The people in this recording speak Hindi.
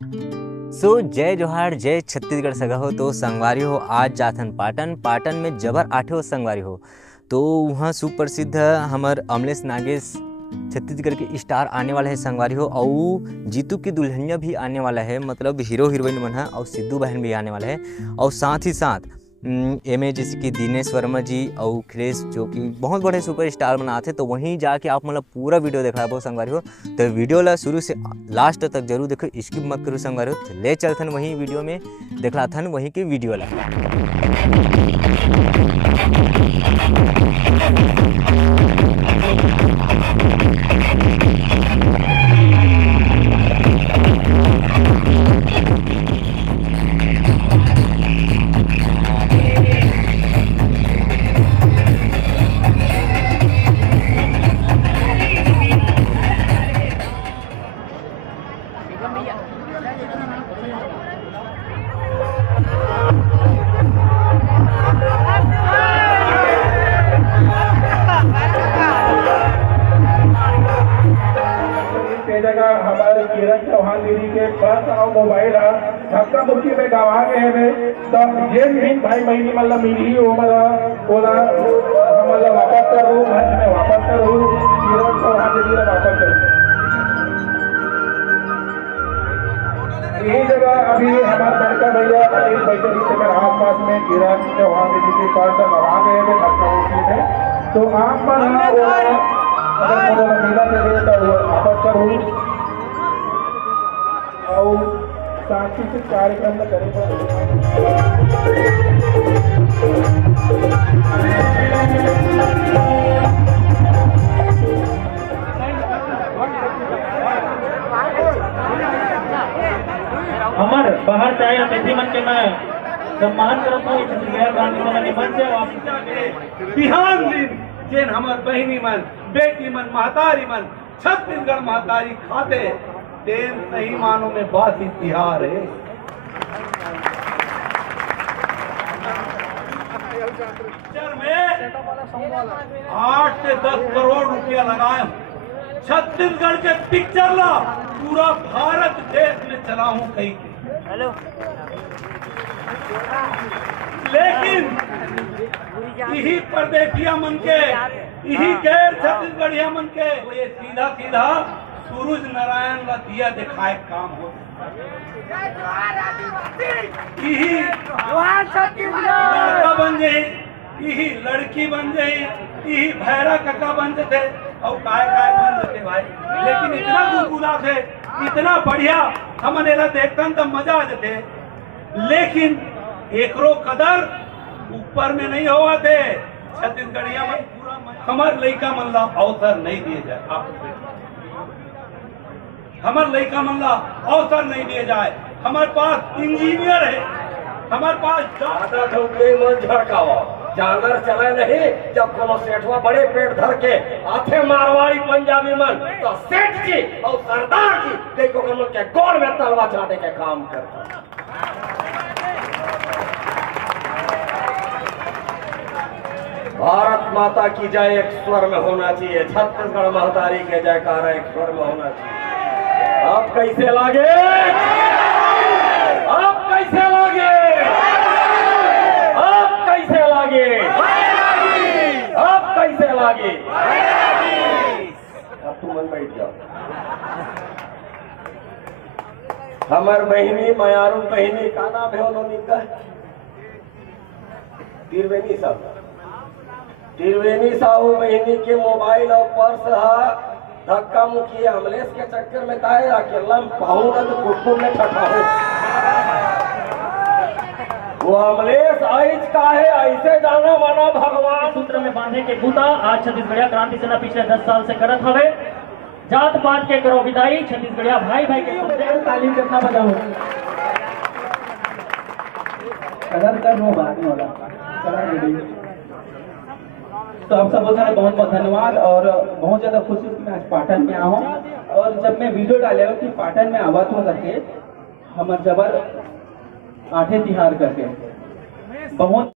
जय जोहार जय छत्तीसगढ़ सगा हो। तो संगवारी हो आज जाथन पाटन में जबर आठे हो संगवारी हो। तो वहाँ सुप्रसिद्ध हमर अमलेश नागेश छत्तीसगढ़ के स्टार आने वाला है संगवारी हो। और जीतू की दुल्हनिया भी आने वाला है, मतलब हीरो हीरोइन बन है, और सिद्धू बहन भी आने वाला है। और साथ ही साथ एम जैसे कि दिनेश वर्मा जी और क्रेश जो कि बहुत बड़े सुपर स्टार बनाते, तो वहीं जाके आप मतलब पूरा वीडियो देखा बहुत संगवारी हो। तो वीडियो ला शुरू से लास्ट तक जरूर देखो, स्किप मत करो संगवारी हो। तो ले चलथन वहीं वीडियो में देखला थन वहीं की वीडियो ला। जगह हमारे किरण चौहान दीदी के पर्स और मोबाइल धक्का मुक्की में गवा गए हैं। तो जेन भी भाई महीने मतलब मिली हो बोला मतलब वापस करो, मंच में वापस करो, किरण चौहान दीदी ने वापस करो। यही जगह अभी हमारे बड़का भैया अनिल बैठक के आसपास में किरण चौहान दीदी के पर्स गवा गए थे धक्का मुक्की में। तो आप पर वापस करूँ और सांस्कृतिक कार्यक्रम में करेंगे। हमार बाहर से आए अतिथि मन के मैं सम्मान करता हूँ। बिहान दिन जेन हमार बहिनी मन, बेटी मन, महतारी मन छत्तीसगढ़ महतारी खाते तेन सही मानों में बात तिहार है। में 8 से 10 करोड़ रुपया लगाए छत्तीसगढ़ के पिक्चर ला पूरा भारत देश में चला हूँ कहीं। हेलो, लेकिन यही प्रदेशिया मन के, यही गैर छत्तीसगढ़िया मन के ये सीधा सीधा सूरज नारायण का दिया दिखाए काम हो। यही लड़का बन जाए, यही लड़की बन जाए, यही भैरा कक्का बन जाते और काय काय बन जाते भाई। लेकिन इतना गुदगुदा थे, इतना बढ़िया हमन एला देखतन तो मजा आ जाते। लेकिन एकरो कदर ऊपर में नहीं हुआ थे छत्तीसगढ़िया में। हमार लड़का मन ला अवसर नहीं दिए जाए, आप हमार लड़का मन ला अवसर नहीं दिए जाए। हमारे पास इंजीनियर है, हमारे पास जांगर चले नहीं। जब कोनो सेठवा बड़े पेट धर के आथे मारवाड़ी पंजाबी मन तो सेठ जी और सरदार जी देखो कोनो के गोड़ में तलवा चाटे के काम करता। भारत माता की जय एक स्वर में होना चाहिए, छत्तीसगढ़ महतारी के जयकारा एक स्वर में होना चाहिए। आप कैसे लागे, आप कैसे लागे, आप कैसे लागे, आप कैसे लागे। अब तुम मन बैठ जाओ। हमार बहिनी मयारू बहिनी का नाम है उन्होंने का त्रिवेणी साहू। त्रिवेणी साहू बहिनी के मोबाइल और पर्स धक्का मुक्की अमलेश के चक्कर में काहे अकेला पाऊंगा तो कुटुंब में ठठा हो। वो अमलेश आइज काहे ऐसे जाना माना भगवान सूत्र में बांधे के बूता आज छत्तीसगढ़िया क्रांति सेना पिछले 10 साल से करत हवे। जात पात के करो विदाई, छत्तीसगढ़िया भाई भाई के तालीम कितना बजाओ अगर कर वो बात नहीं होला। तो आप सब का बहुत बहुत धन्यवाद और बहुत ज्यादा खुशी कि मैं आज पाटन में आया हूँ। और जब मैं वीडियो डाले कि पाटन में आवत हो करके हमारे जबर आठे तिहार करके बहुत